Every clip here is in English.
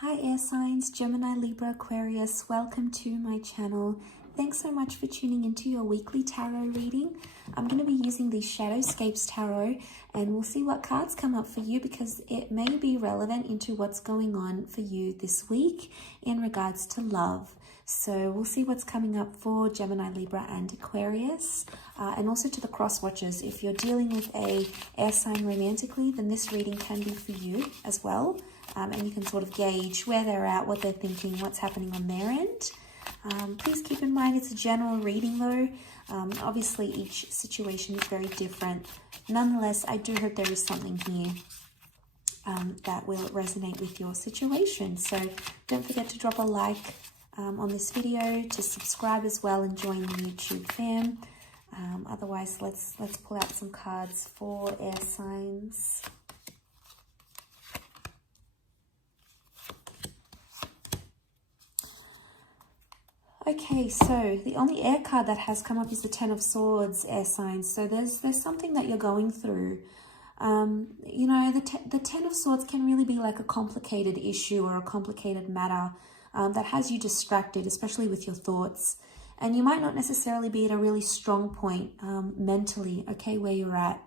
Hi air signs, Gemini, Libra, Aquarius, welcome to my channel. Thanks so much for tuning into your weekly tarot reading. I'm going to be using the Shadowscapes Tarot and we'll see what cards come up for you because it may be relevant into what's going on for you this week in regards to love. So we'll see what's coming up for Gemini, Libra and Aquarius, and also to the cross watchers. If you're dealing with a air sign romantically, then this reading can be for you as well. And you can sort of gauge where they're at, what they're thinking, what's happening on their end. Please keep in mind it's a general reading though. Obviously each situation is very different. Nonetheless, I do hope there is something here that will resonate with your situation. So don't forget to drop a like on this video, to subscribe as well and join the YouTube fam. Otherwise, let's pull out some cards for air signs. Okay, so the only air card that has come up is the Ten of Swords, air signs. So there's something that you're going through. You know, the Ten of Swords can really be like a complicated issue or a complicated matter that has you distracted, especially with your thoughts. And you might not necessarily be at a really strong point mentally, okay, where you're at.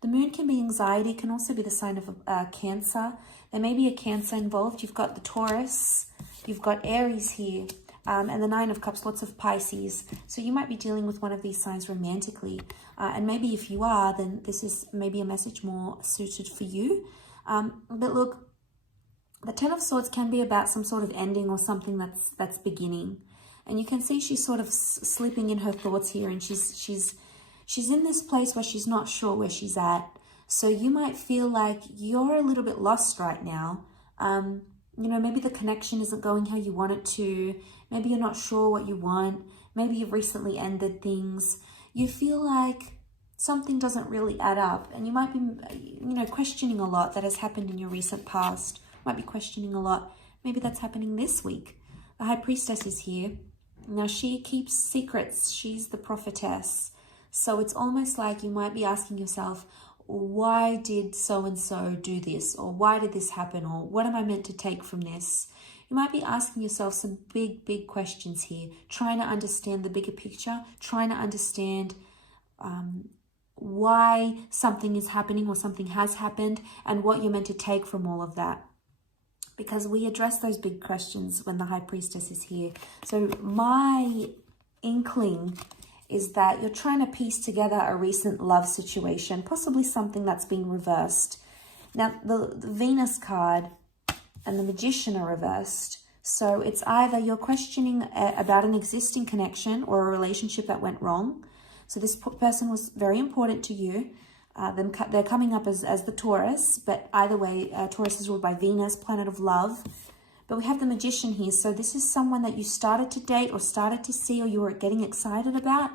The moon can be anxiety, can also be the sign of Cancer. There may be a Cancer involved. You've got the Taurus, you've got Aries here. And the Nine of Cups, lots of Pisces. So you might be dealing with one of these signs romantically. And maybe if you are, then this is maybe a message more suited for you. But look, the Ten of Swords can be about some sort of ending or something that's beginning. And you can see she's sort of slipping in her thoughts here. And she's in this place where she's not sure where she's at. So you might feel like you're a little bit lost right now. You know, maybe the connection isn't going how you want it to. Maybe you're not sure what you want. Maybe you've recently ended things. You feel like something doesn't really add up. And you might be, you know, questioning a lot that has happened in your recent past. Might be questioning a lot. Maybe that's happening this week. The High Priestess is here. Now, she keeps secrets. She's the prophetess. So it's almost like you might be asking yourself, why did so-and-so do this? Or why did this happen? Or what am I meant to take from this? You might be asking yourself some big questions here, trying to understand the bigger picture, trying to understand why something is happening or something has happened and what you're meant to take from all of that. Because we address those big questions when the High Priestess is here. So my inkling is that you're trying to piece together a recent love situation, possibly something that's been reversed. Now, the Venus card and the Magician are reversed. So it's either you're questioning about an existing connection or a relationship that went wrong. So this person was very important to you. They're coming up as the Taurus, but either way, Taurus is ruled by Venus, planet of love. But we have the Magician here. So this is someone that you started to date or started to see or you were getting excited about,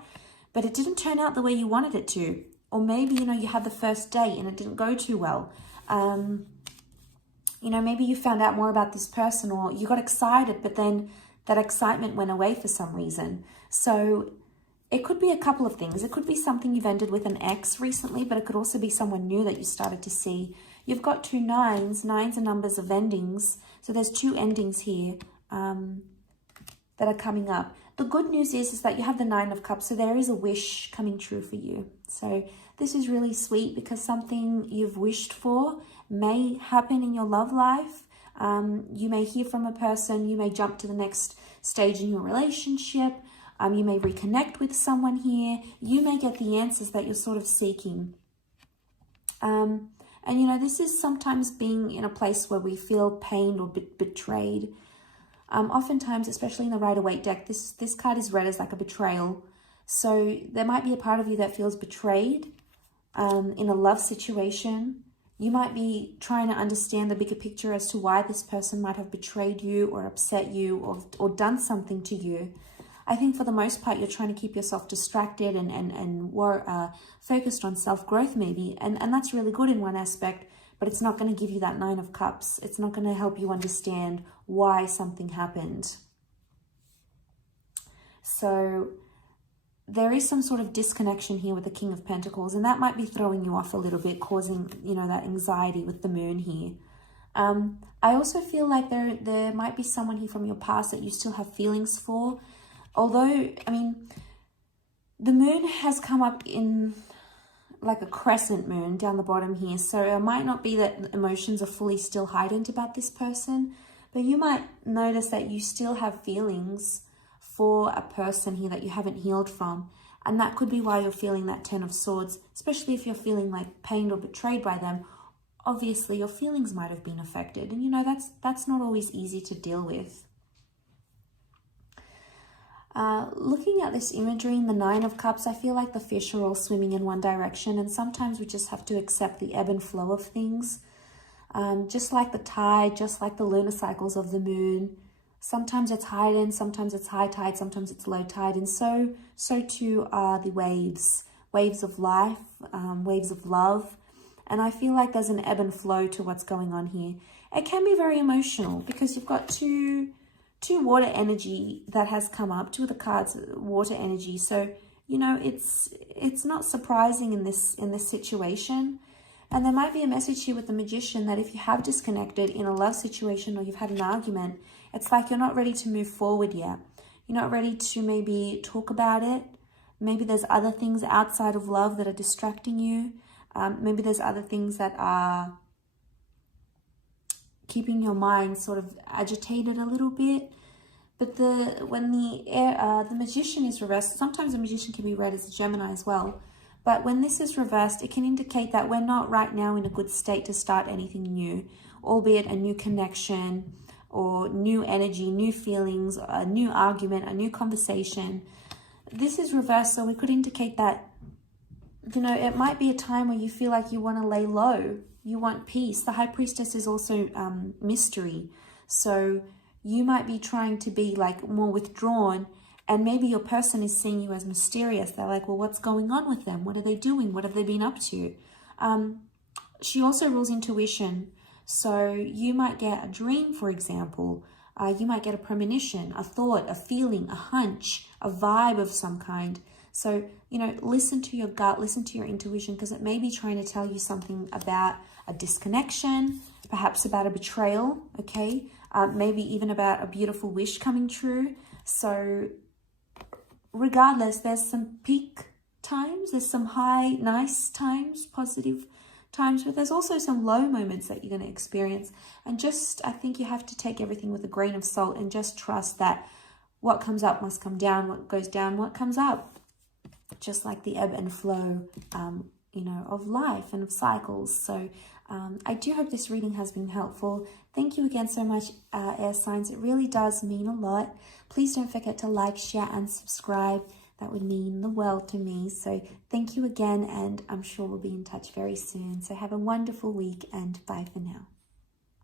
but it didn't turn out the way you wanted it to. Or maybe, you know, you had the first date and it didn't go too well. You know, maybe you found out more about this person or you got excited, but then that excitement went away for some reason. So it could be a couple of things. It could be something you've ended with an ex recently, but it could also be someone new that you started to see. You've got two nines. Nines are numbers of endings. So there's two endings here that are coming up. The good news is that you have the Nine of Cups. So there is a wish coming true for you. So this is really sweet because something you've wished for may happen in your love life. You may hear from a person. You may jump to the next stage in your relationship. You may reconnect with someone here. You may get the answers that you're sort of seeking. And, you know, this is sometimes being in a place where we feel pained or betrayed. Oftentimes, especially in the Rider-Waite deck, this card is read as like a betrayal. So there might be a part of you that feels betrayed in a love situation. You might be trying to understand the bigger picture as to why this person might have betrayed you or upset you or done something to you. I think for the most part, you're trying to keep yourself distracted and focused on self-growth maybe. And that's really good in one aspect, but it's not going to give you that Nine of Cups. It's not going to help you understand why something happened. So there is some sort of disconnection here with the King of Pentacles, and that might be throwing you off a little bit, causing, you know, that anxiety with the moon here. I also feel like there might be someone here from your past that you still have feelings for. Although, I mean, the moon has come up in like a crescent moon down the bottom here. So it might not be that emotions are fully still heightened about this person, but you might notice that you still have feelings for a person here that you haven't healed from. And that could be why you're feeling that Ten of Swords, especially if you're feeling like pained or betrayed by them. Obviously, your feelings might have been affected. And, you know, that's not always easy to deal with. Looking at this imagery in the Nine of Cups, I feel like the fish are all swimming in one direction. And sometimes we just have to accept the ebb and flow of things. Just like the tide, just like the lunar cycles of the moon. Sometimes it's heightened, sometimes it's high tide, sometimes it's low tide. And so too are the waves. Waves of life, waves of love. And I feel like there's an ebb and flow to what's going on here. It can be very emotional because you've got two water energy that has come up. Two of the cards, water energy. So, you know, it's not surprising in this situation. And there might be a message here with the Magician that if you have disconnected in a love situation or you've had an argument, it's like you're not ready to move forward yet. You're not ready to maybe talk about it. Maybe there's other things outside of love that are distracting you. Maybe there's other things that are keeping your mind sort of agitated a little bit. But when the Magician is reversed, sometimes the Magician can be read as a Gemini as well. But when this is reversed, it can indicate that we're not right now in a good state to start anything new, albeit a new connection or new energy, new feelings, a new argument, a new conversation. This is reversed, so we could indicate that, you know, it might be a time where you feel like you want to lay low. You want peace. The High Priestess is also mystery. So you might be trying to be like more withdrawn, and maybe your person is seeing you as mysterious. They're like, well, what's going on with them? What are they doing? What have they been up to? She also rules intuition. So you might get a dream, for example. You might get a premonition, a thought, a feeling, a hunch, a vibe of some kind. So, you know, listen to your gut, listen to your intuition, because it may be trying to tell you something about a disconnection, perhaps about a betrayal, okay? Maybe even about a beautiful wish coming true. So regardless, there's some peak times, there's some high, nice times, positive times, but there's also some low moments that you're going to experience. And just, I think you have to take everything with a grain of salt and just trust that what comes up must come down, what goes down, what comes up. Just like the ebb and flow, you know, of life and of cycles. So I do hope this reading has been helpful. Thank you again so much, air signs. It really does mean a lot. Please don't forget to like, share, and subscribe. That would mean the world to me. So thank you again, and I'm sure we'll be in touch very soon. So have a wonderful week, and bye for now.